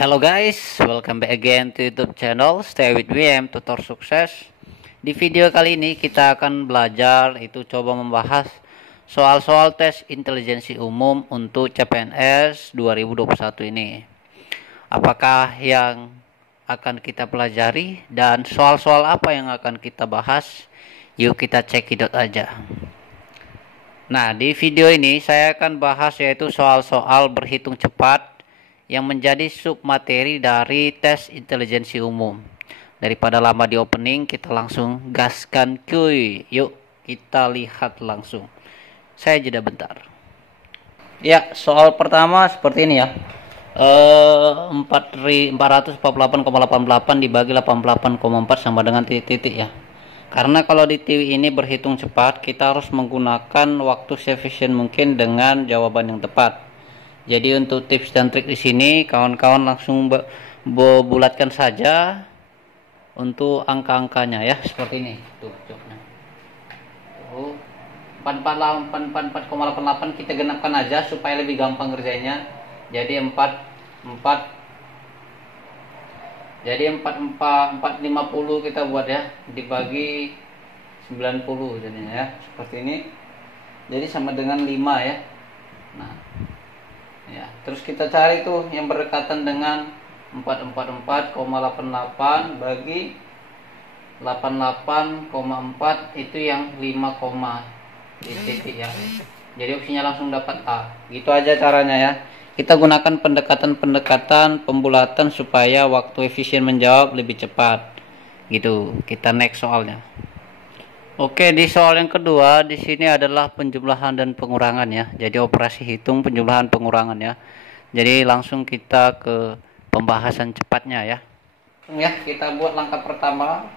Hello guys, welcome back again to YouTube channel Stay with WM Tutor Sukses. Di video kali ini kita akan belajar coba membahas soal-soal tes intelijensi umum untuk CPNS 2021 ini. Apakah yang akan kita pelajari dan soal-soal apa yang akan kita bahas? Yuk kita cekidot aja. Nah, di video ini saya akan bahas yaitu soal-soal berhitung cepat yang menjadi submateri dari tes intelijensi umum. Daripada lama di opening, kita langsung gaskan kuy. Yuk kita lihat langsung. Saya jeda bentar. Ya, soal pertama seperti ini ya. 448,88 dibagi 88,4 sama dengan titik-titik ya. Karena kalau di TIWI ini berhitung cepat, kita harus menggunakan waktu sefisien mungkin dengan jawaban yang tepat. Jadi untuk tips dan trik di sini kawan-kawan langsung bulatkan saja untuk angka-angkanya ya, seperti ini. Tuh, coknya. Tuh. 448,88 kita genapkan aja supaya lebih gampang kerjanya. Jadi 450 kita buat ya, dibagi 90 jadinya ya, seperti ini. Jadi sama dengan 5 ya. Nah, ya, terus kita cari tuh yang berdekatan dengan 444,88 bagi 88,4 itu yang 5, titik ya. Jadi opsinya langsung dapat A. Gitu aja caranya ya. Kita gunakan pendekatan pembulatan supaya waktu efisien menjawab lebih cepat. Gitu. Kita next soalnya. Oke, di soal yang kedua di sini adalah penjumlahan dan pengurangan ya. Jadi operasi hitung penjumlahan pengurangan ya. Jadi langsung kita ke pembahasan cepatnya ya. Ya, kita buat langkah pertama.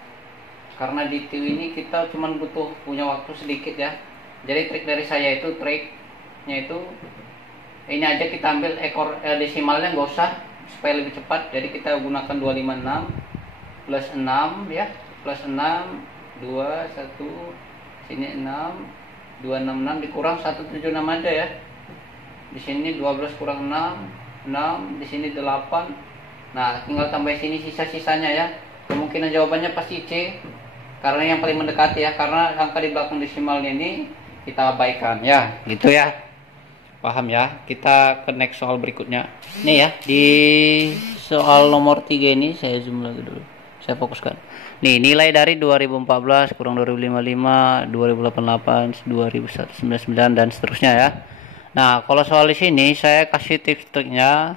Karena di TIWI ini kita cuma butuh punya waktu sedikit ya. Jadi trik dari saya itu ini aja, kita ambil ekor desimalnya, nggak usah, supaya lebih cepat. Jadi kita gunakan 256 plus 6 ya, plus 6 2 1 sini 6 266 dikurang 176 aja ya. Di sini 12 kurang 6 di sini 8. Nah, tinggal tambah sini sisa-sisanya ya. Kemungkinan jawabannya pasti C karena yang paling mendekati ya, karena angka di belakang desimalnya ini kita abaikan ya, gitu ya. Paham ya? Kita ke next soal berikutnya. Nih ya, di soal nomor 3 ini saya zoom lagi dulu. Saya fokuskan. Nih, nilai dari 2014 kurang 2055, 2088, 2199 dan seterusnya ya. Nah, kalau soal di sini saya kasih tips triknya.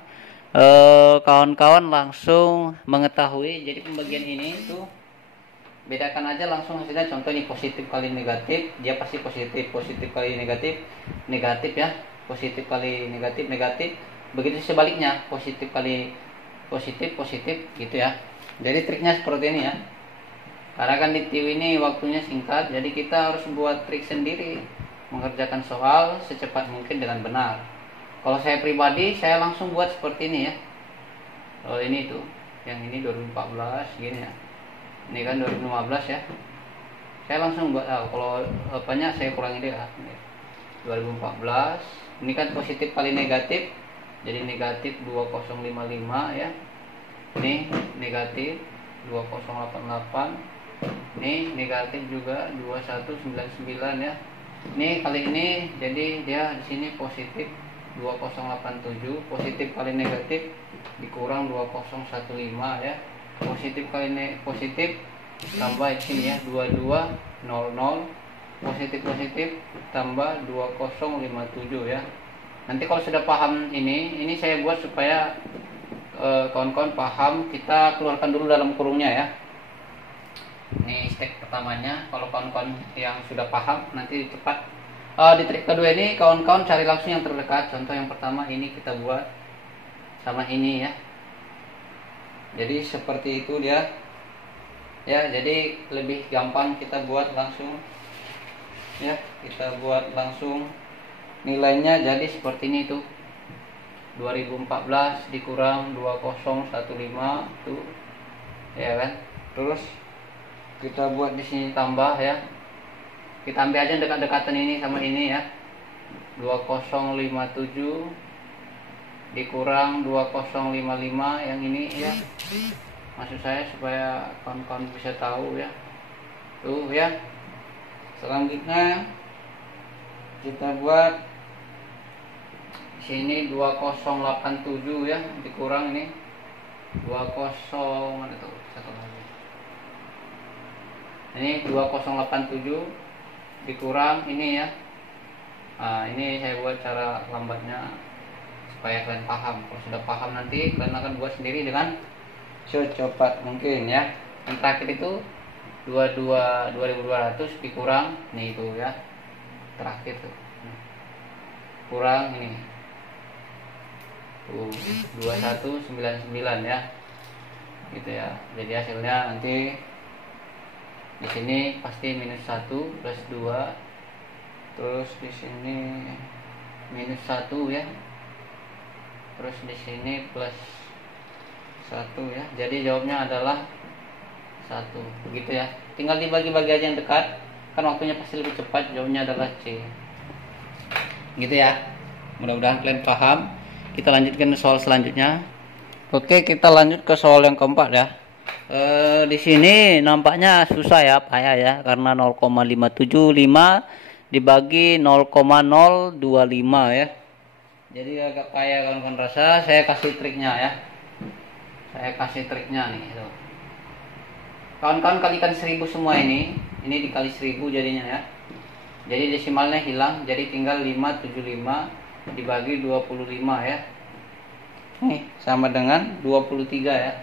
Kawan-kawan langsung mengetahui. Jadi pembagian ini tuh bedakan aja langsung hasilnya. Contoh ini positif kali negatif, dia pasti positif. Positif kali negatif, negatif ya. Positif kali negatif, negatif. Begitu sebaliknya, positif kali positif, positif gitu ya. Jadi triknya seperti ini ya. Karena kan di TIWI ini waktunya singkat, jadi kita harus buat trik sendiri, mengerjakan soal secepat mungkin dengan benar. Kalau saya pribadi, saya langsung buat seperti ini ya. Kalau ini tuh, yang ini 2014 gini ya. Ini kan 2015 ya. Saya langsung buat, kalau apanya saya kurangi deh ya. 2014. Ini kan positif kali negatif, jadi negatif 2055 ya. Ini negatif 2088. Ini negatif juga 2199 ya. Ini kali ini jadi dia di sini positif 2087. Positif kali negatif dikurang 2015 ya. Positif kali positif tambah di sini ya 2200. Positif tambah 2057 ya. Nanti kalau sudah paham ini saya buat supaya kawan-kawan paham. Kita keluarkan dulu dalam kurungnya ya. Ini step pertamanya. Kalau kawan-kawan yang sudah paham nanti cepat. Di trik kedua ini kawan-kawan cari langsung yang terdekat. Contoh yang pertama ini kita buat sama ini ya. Jadi seperti itu dia ya. Jadi lebih gampang kita buat langsung ya. Kita buat langsung nilainya. Jadi seperti ini tuh, 2014 dikurang 2015 tuh ya kan. Terus kita buat di sini tambah ya. Kita ambil aja dekat-dekatan ini sama ini ya. 2057 dikurang 2055 yang ini ya, maksud saya supaya kawan-kawan bisa tahu ya. Tuh ya. Selanjutnya kita buat sini 2087 ya, dikurang ini 20, mana tuh satu lagi, ini 2087 dikurang ini ya. Nah, ini saya buat cara lambatnya supaya kalian paham. Kalau sudah paham nanti kalian akan buat sendiri dengan secepat mungkin ya. Yang terakhir itu 2200 dikurang nih itu ya, terakhir tuh kurang ini tuh 2199 ya, gitu ya. Jadi hasilnya nanti di sini pasti -1 plus 2, terus di sini -1 ya, terus di sini plus 1 ya. Jadi jawabnya adalah 1, begitu ya. Tinggal dibagi-bagi aja yang dekat, kan waktunya pasti lebih cepat. Jawabnya adalah C, gitu ya. Mudah-mudahan kalian paham. Kita lanjutkan ke soal selanjutnya. Oke, kita lanjut ke soal yang keempat ya. Di sini nampaknya susah ya, payah ya, karena 0,575 dibagi 0,025 ya. Jadi agak payah kawan-kawan rasa. Saya kasih triknya ya. Saya kasih triknya nih tuh. Kawan-kawan kalikan 1000 semua ini dikali 1000 jadinya ya. Jadi desimalnya hilang, jadi tinggal 575 dibagi 25 ya. Nih sama dengan 23 ya.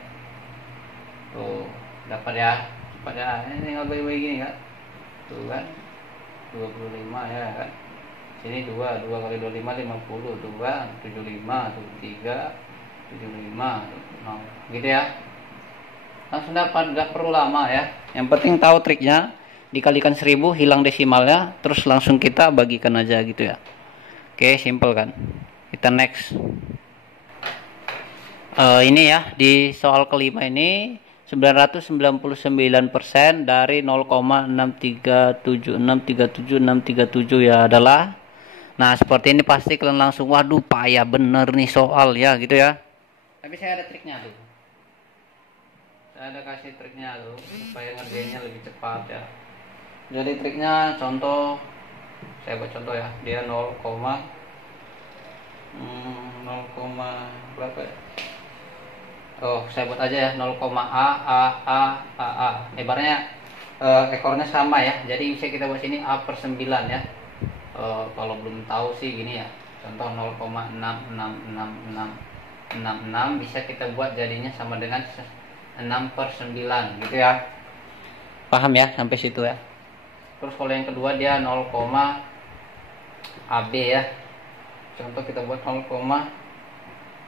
Tuh, dapat ya. Cepat ya. Ini tinggal bagi-bagi gini kan. Tuh kan. 25 ya kan. Sini 2 kali 25 50, 2 75, 3 75 0. Gitu ya. Langsung dapat, gak perlu lama ya. Yang penting tahu triknya, dikalikan 1000 hilang desimalnya, terus langsung kita bagikan aja gitu ya. Oke, simple kan. Kita next. Ini ya, di soal kelima ini 999% dari 0,637637637 ya adalah. Nah, seperti ini pasti kalian langsung, waduh payah bener nih soal ya gitu ya. Tapi saya ada triknya tuh. Saya ada kasih triknya tuh supaya ngerjainnya lebih cepat ya. Jadi triknya contoh, saya buat contoh ya. Dia 0, berapa ya? Oh, saya buat aja ya 0,a. Ibaratnya ekornya sama ya. Jadi bisa kita buat sini A/9 ya. Kalau belum tahu sih gini ya. Contoh 0,66666 bisa kita buat jadinya sama dengan 6/9 gitu ya. Paham ya sampai situ ya. Terus kalau yang kedua dia 0, AB ya. Contoh kita buat 0,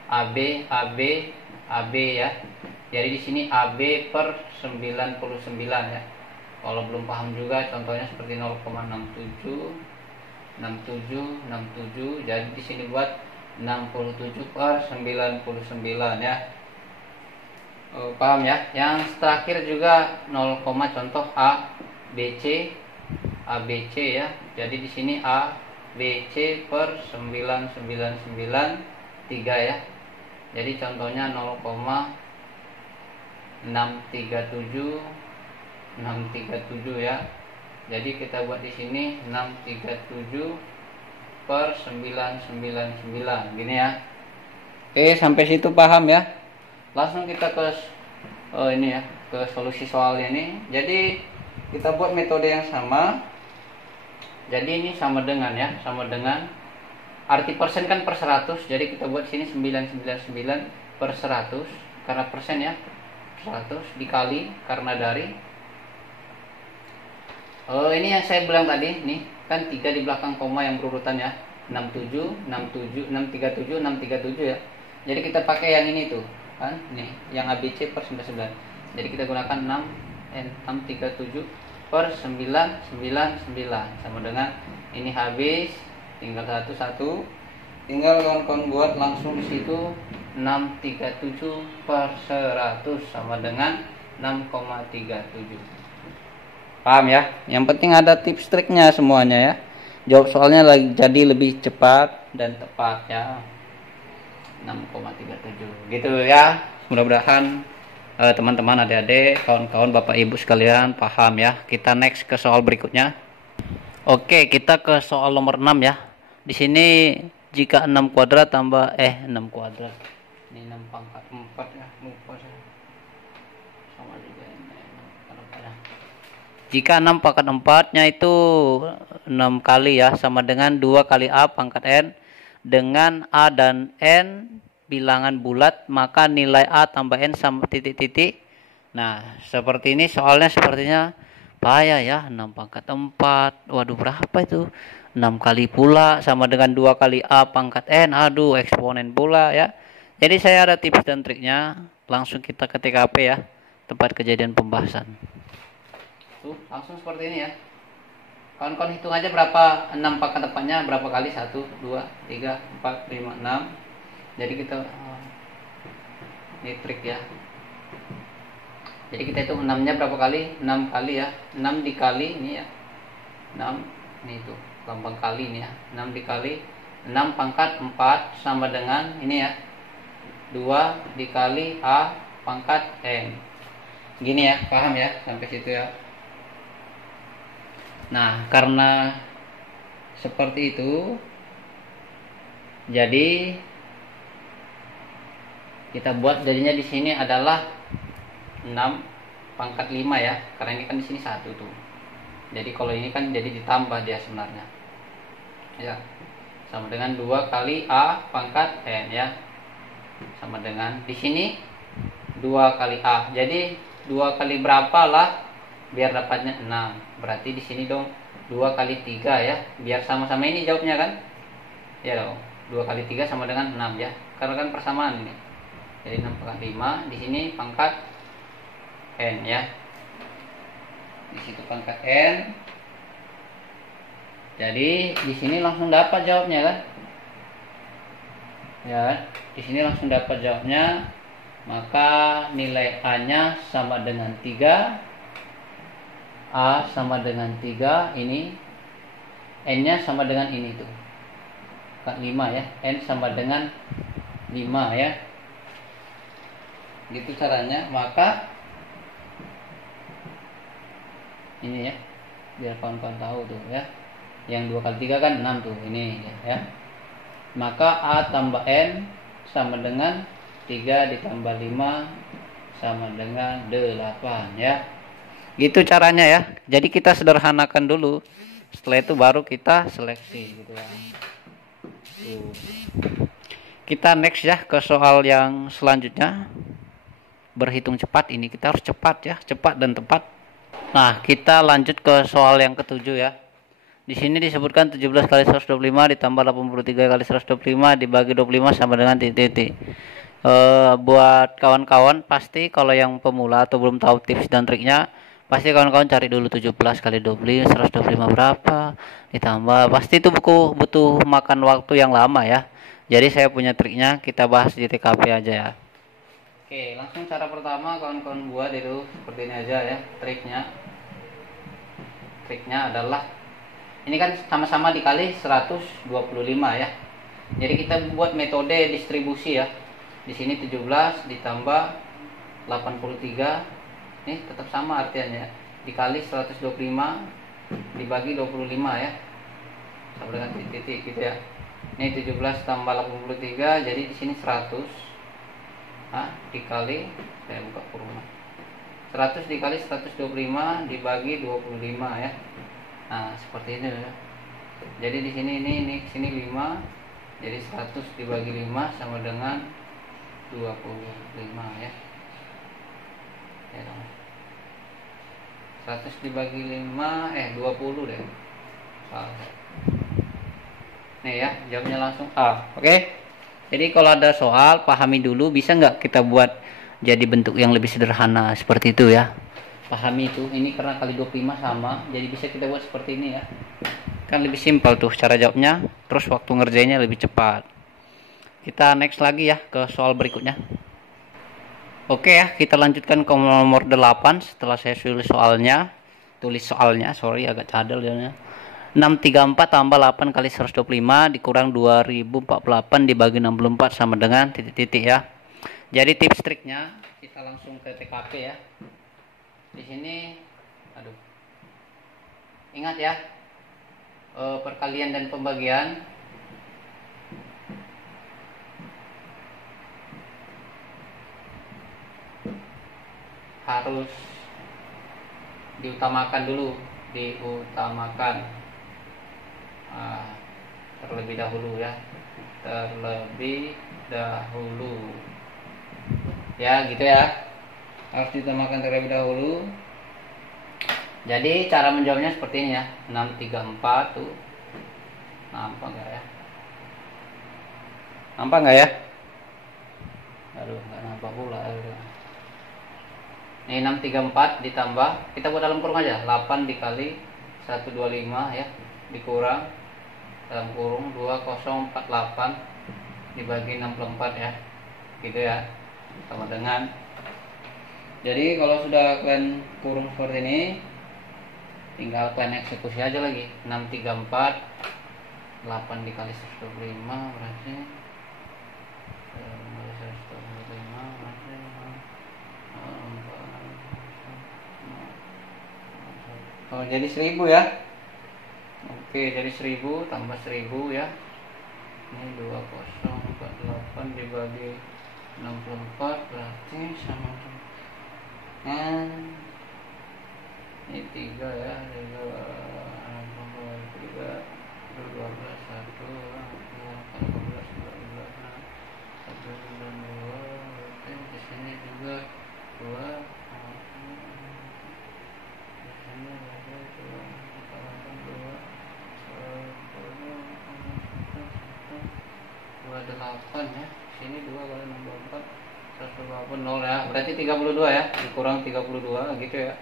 AB ya. Jadi di sini AB/99 ya. Kalau belum paham juga contohnya seperti 0,67. Jadi di sini buat 67/99 ya. Paham ya? Yang terakhir juga 0, contoh ABC ya. Jadi di sini ABC/9993 ya. Jadi contohnya 0,637 ya. Jadi kita buat di sini 637/999 gini ya. Oke, sampai situ paham ya. Langsung kita ke ini ya, ke solusi soalnya ini. Jadi kita buat metode yang sama. Jadi ini sama dengan ya, sama dengan arti persen kan per 100. Jadi kita buat sini 999/100 karena persen ya, 100 dikali karena dari ini yang saya bilang tadi nih, kan 3 di belakang koma yang berurutan ya. 637 ya. Jadi kita pakai yang ini tuh kan, nih yang ABC/999. Jadi kita gunakan 637/999 sama dengan ini habis, tinggal satu. Tinggal kawan-kawan buat langsung di situ 637/100 sama dengan 6,37. Paham ya? Yang penting ada tips triknya semuanya ya. Jawab soalnya lagi jadi lebih cepat dan tepat ya. 6,37 gitu ya. Mudah-mudahan teman-teman, adik-adik, kawan-kawan, bapak ibu sekalian paham ya. Kita next ke soal berikutnya. Oke, kita ke soal nomor 6 ya. Di sini jika 6 kuadrat tambah 6 kuadrat. Ini 6 pangkat 4 ya, lupa saya. Sama juga ini. Jika 6 pangkat 4-nya itu 6 kali ya, sama dengan 2 kali A pangkat N dengan A dan N bilangan bulat, maka nilai A tambah N sama titik-titik. Nah, seperti ini soalnya sepertinya bahaya ya. 6 pangkat 4, waduh berapa itu? 6 kali pula sama dengan 2 kali A pangkat N, aduh eksponen pula ya. Jadi saya ada tips dan triknya, langsung kita ke TKP ya, tempat kejadian pembahasan. Tuh, langsung seperti ini ya. Kawan-kawan hitung aja berapa 6 pangkat 4-nya berapa kali? 1, 2, 3, 4, 5, 6. Jadi kita ini trik ya. Jadi kita hitung 6-nya berapa kali? 6 kali ya. 6 dikali ini ya. 6 ini tuh, gampang kali ini ya. 6 dikali 6 pangkat 4 sama dengan ini ya. 2 dikali A pangkat N. Gini ya, paham ya sampai situ ya. Nah, karena seperti itu, jadi kita buat jadinya di sini adalah 6 pangkat 5 ya, karena ini kan di sini 1 tuh. Jadi kalau ini kan jadi ditambah dia sebenarnya. Ya. Sama dengan 2 kali A pangkat N ya. Sama dengan di sini 2 kali A. Jadi 2 kali berapa lah biar dapatnya 6. Berarti di sini dong 2 kali 3 ya, biar sama-sama ini jawabnya kan. Ya dong. 2 kali 3 sama dengan 6 ya. Karena kan persamaan ini. Jadi 6 pangkat 5, di sini pangkat N ya. Di situ pangkat N. Jadi di sini langsung dapat jawabnya kan? Ya, di sini langsung dapat jawabnya. Maka nilai A-nya sama dengan 3. A sama dengan 3, ini N-nya sama dengan ini tuh. Pangkat 5 ya. N sama dengan 5 ya. Gitu caranya. Maka ini ya, biar kawan-kawan tahu tuh ya. Yang 2 kali 3 kan 6 tuh, ini ya. Maka A tambah N sama dengan 3 ditambah 5 sama dengan 8 ya. Gitu caranya ya. Jadi kita sederhanakan dulu. Setelah itu baru kita seleksi gitu ya. Tuh. Kita next ya ke soal yang selanjutnya. Berhitung cepat, ini kita harus cepat ya, cepat dan tepat. Nah, kita lanjut ke soal yang ketujuh ya. Di sini disebutkan 17 kali 125 ditambah 83 kali 125 dibagi 25 sama dengan titik-titik. Buat kawan-kawan pasti kalau yang pemula atau belum tahu tips dan triknya, pasti kawan-kawan cari dulu 17 kali 25 125 berapa, ditambah pasti itu butuh makan waktu yang lama ya. Jadi saya punya triknya, kita bahas di TKP aja ya. Oke, langsung cara pertama kawan-kawan buat itu seperti ini aja ya. Triknya adalah ini kan sama-sama dikali 125 ya. Jadi kita buat metode distribusi ya. Di sini 17 ditambah 83, ini tetap sama artinya. Dikali 125 dibagi 25 ya. Sama dengan titik-titik gitu ya. Ini 17 tambah 83, jadi di sini 100. Dikali, saya buka kurungan, 100 dikali 125 dibagi 25 ya. Nah, seperti ini ya. Jadi di sini ini sini 5. Jadi 100 dibagi 5 sama dengan 25 ya. Ya dong. 100 dibagi 5 20 deh. Salah. Nih ya, jawabnya langsung A. Oke. Jadi kalau ada soal, pahami dulu, bisa nggak kita buat jadi bentuk yang lebih sederhana seperti itu ya. Pahami itu, ini karena kali 25 sama, jadi bisa kita buat seperti ini ya. Kan lebih simpel tuh cara jawabnya, terus waktu ngerjainnya lebih cepat. Kita next lagi ya ke soal berikutnya. Oke ya, kita lanjutkan ke nomor 8 setelah saya tulis soalnya, sorry agak cadel jadinya. 634 tambah 8 kali 125 dikurang 2048 dibagi 64 sama dengan titik-titik ya. Jadi tips triknya kita langsung ke TKP ya. Di sini ingat ya, perkalian dan pembagian harus diutamakan dulu, terlebih dahulu ya, ya gitu ya, harus diutamakan terlebih dahulu. Jadi cara menjawabnya seperti ini ya. 634 tuh nampak nggak ya? Nampak nggak ya? Aduh, nggak nampak pula. Ini 634 ditambah, kita buat dalam kurung aja, 8 dikali 125 ya, dikurang dalam kurung 2048 dibagi 64 ya, gitu ya, sama dengan. Jadi kalau sudah kalian kurung seperti ini, tinggal kalian eksekusi aja lagi. 634 8 dikali 125 berarti jadi 1000 ya. Oke, jadi 1000 tambah 1000 ya. Ini 2048 dibagi 64 berarti sama dengan ini 3 ya. 3 12 1 14 12 1 dan 2 berarti di sini juga 2 di sini ada 28 ya. Sini 2 kali 64 180 ya. Berarti 32 ya, dikurang 32 gitu ya.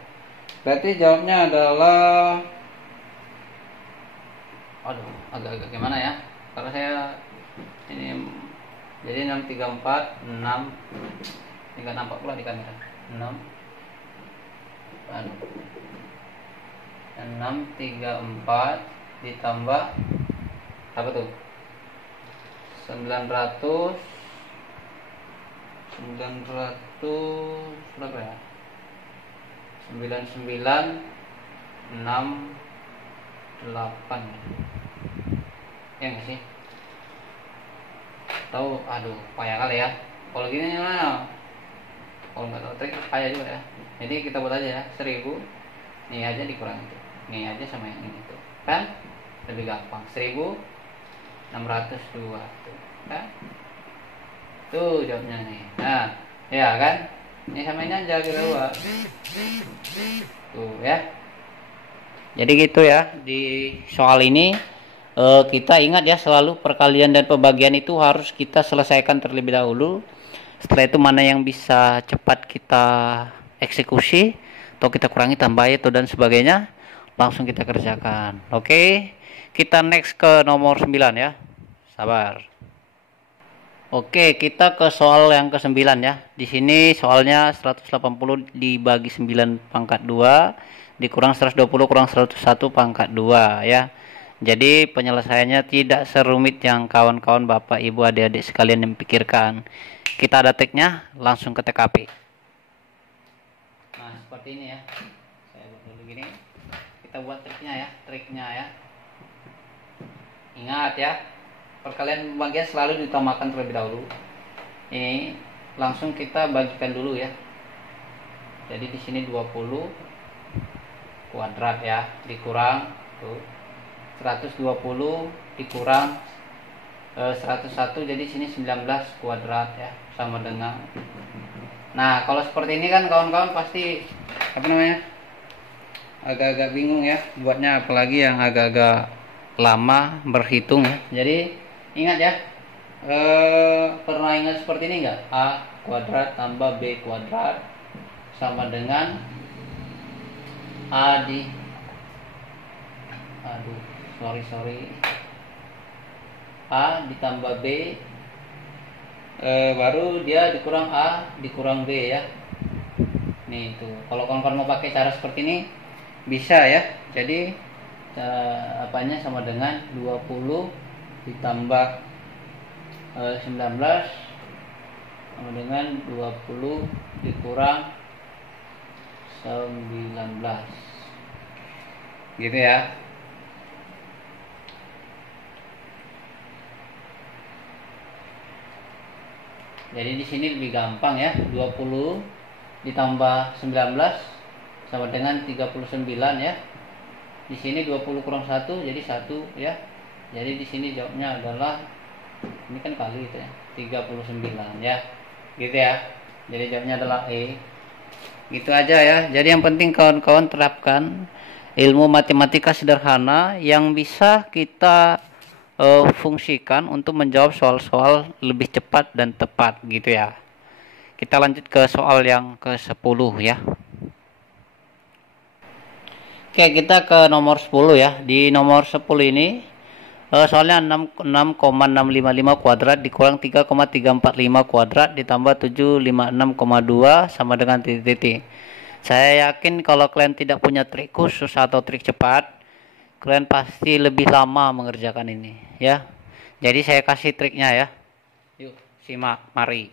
Berarti jawabnya adalah agak-agak gimana ya? Karena saya ini jadi 634 6 enggak nampak pula di kamera. 634 ditambah apa tuh? 900 berapa ya? 9968 ya nggak sih? Tahu, payah kali ya. Kalau gini gimana? Kalau nggak tahu trik payah juga ya. Jadi kita buat aja ya, 1000 ini aja dikurang itu, ini aja sama yang ini tuh kan lebih gampang. 1602 tuh kan, tuh jawabnya nih. Nah ya kan, ini sama ini aja kita buat tuh ya. Jadi gitu ya, di soal ini kita ingat ya, selalu perkalian dan pembagian itu harus kita selesaikan terlebih dahulu. Setelah itu mana yang bisa cepat kita eksekusi atau kita kurangi, tambahi atau dan sebagainya, langsung kita kerjakan. Oke, kita next ke nomor 9 ya. Sabar. Oke, kita ke soal yang ke-9 ya. Di sini soalnya 180 dibagi 9 pangkat 2 dikurang 120 kurang 101 pangkat 2 ya. Jadi penyelesaiannya tidak serumit yang kawan-kawan Bapak Ibu adik-adik sekalian yang pikirkan. Kita ada triknya, langsung ke TKP. Nah, seperti ini ya. Saya buat dulu gini. Kita buat triknya ya. Ingat ya, perkalian pembagian selalu diutamakan terlebih dahulu. Ini langsung kita bagikan dulu ya. Jadi di sini 20 kuadrat ya, dikurang tuh 120 dikurang 101, jadi sini 19 kuadrat ya, sama dengan. Nah kalau seperti ini kan kawan-kawan pasti agak-agak bingung ya buatnya, apalagi yang agak-agak lama berhitung ya. Jadi ingat ya, pernah ingat seperti ini enggak? A kuadrat tambah B kuadrat sama dengan A di A ditambah B, baru dia dikurang A dikurang B ya. Nih tuh, kalau kawan-kawan mau pakai cara seperti ini bisa ya. Jadi apanya sama dengan 20 ditambah 19 sama dengan 20 dikurang 19 gitu ya. Jadi di sini lebih gampang ya, 20 ditambah 19 sama dengan 39 ya. Di sini 20 kurang 1 jadi 1 ya. Jadi di sini jawabnya adalah, ini kan kali itu ya, 39 ya. Gitu ya. Jadi jawabnya adalah E. Gitu aja ya. Jadi yang penting kawan-kawan terapkan ilmu matematika sederhana yang bisa kita fungsikan untuk menjawab soal-soal lebih cepat dan tepat gitu ya. Kita lanjut ke soal yang ke-10 ya. Oke, kita ke nomor 10 ya. Di nomor 10 ini soalnya 6,655 kuadrat dikurang 3,345 kuadrat ditambah 756,2 sama dengan titik-titik. Saya yakin kalau kalian tidak punya trik khusus atau trik cepat, kalian pasti lebih lama mengerjakan ini ya. Jadi saya kasih triknya ya. Yuk simak, mari.